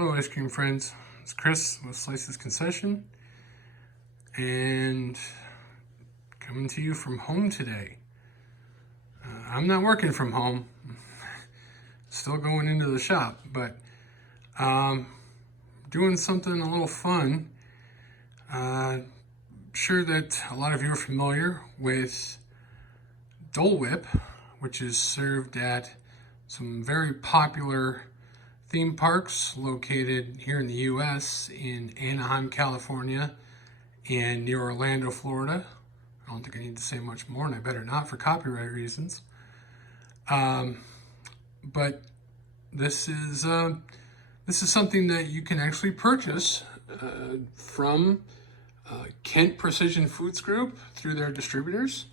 Hello ice cream friends, it's Chris with Slices Concession and coming to you from home today. I'm not working from home, still going into the shop, but doing something a little fun. Sure that a lot of you are familiar with Dole Whip, which is served at some very popular theme parks located here in the U.S. in Anaheim, California, and near Orlando, Florida. I don't think I need to say much more, and I better not for copyright reasons. But this is something that you can actually purchase from Kent Precision Foods Group through their distributors,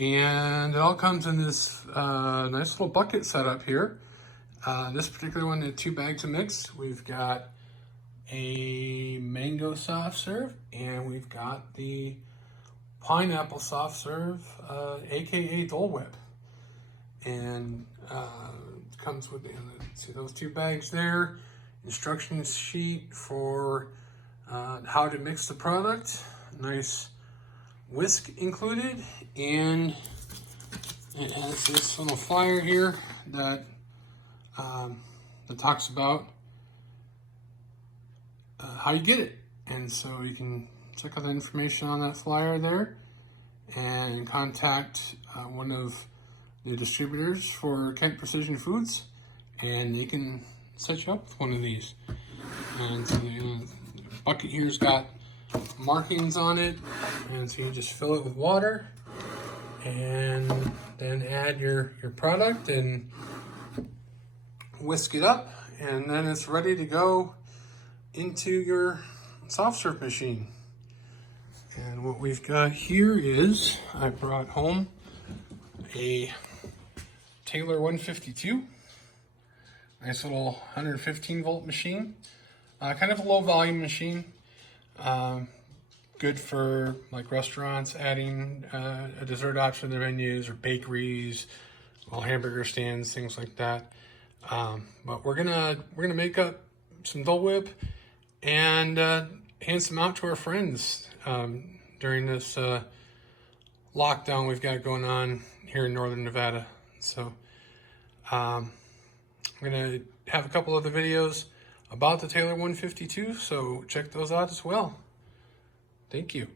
and it all comes in this nice little bucket setup here. This particular one, the 2 bags of mix, we've got a mango soft serve and we've got the pineapple soft serve, aka Dole Whip. And it comes with see those 2 bags there, instruction sheet for how to mix the product, nice whisk included, and it has this little flyer here that talks about how you get it, and so you can check out the information on that flyer there and contact one of the distributors for Kent Precision Foods, and they can set you up with one of these. And so the bucket here's got markings on it, and so you just fill it with water and then add your product and whisk it up, and then it's ready to go into your soft serve machine. And what we've got here is, I brought home a Taylor 152, nice little 115 volt machine, kind of a low volume machine, good for like restaurants adding a dessert option to their menus, or bakeries, well, hamburger stands, things like that. But we're gonna make up some Dole Whip and hand some out to our friends during this lockdown we've got going on here in northern Nevada. So I'm gonna have a couple other videos about the Taylor 152, so check those out as well. Thank you.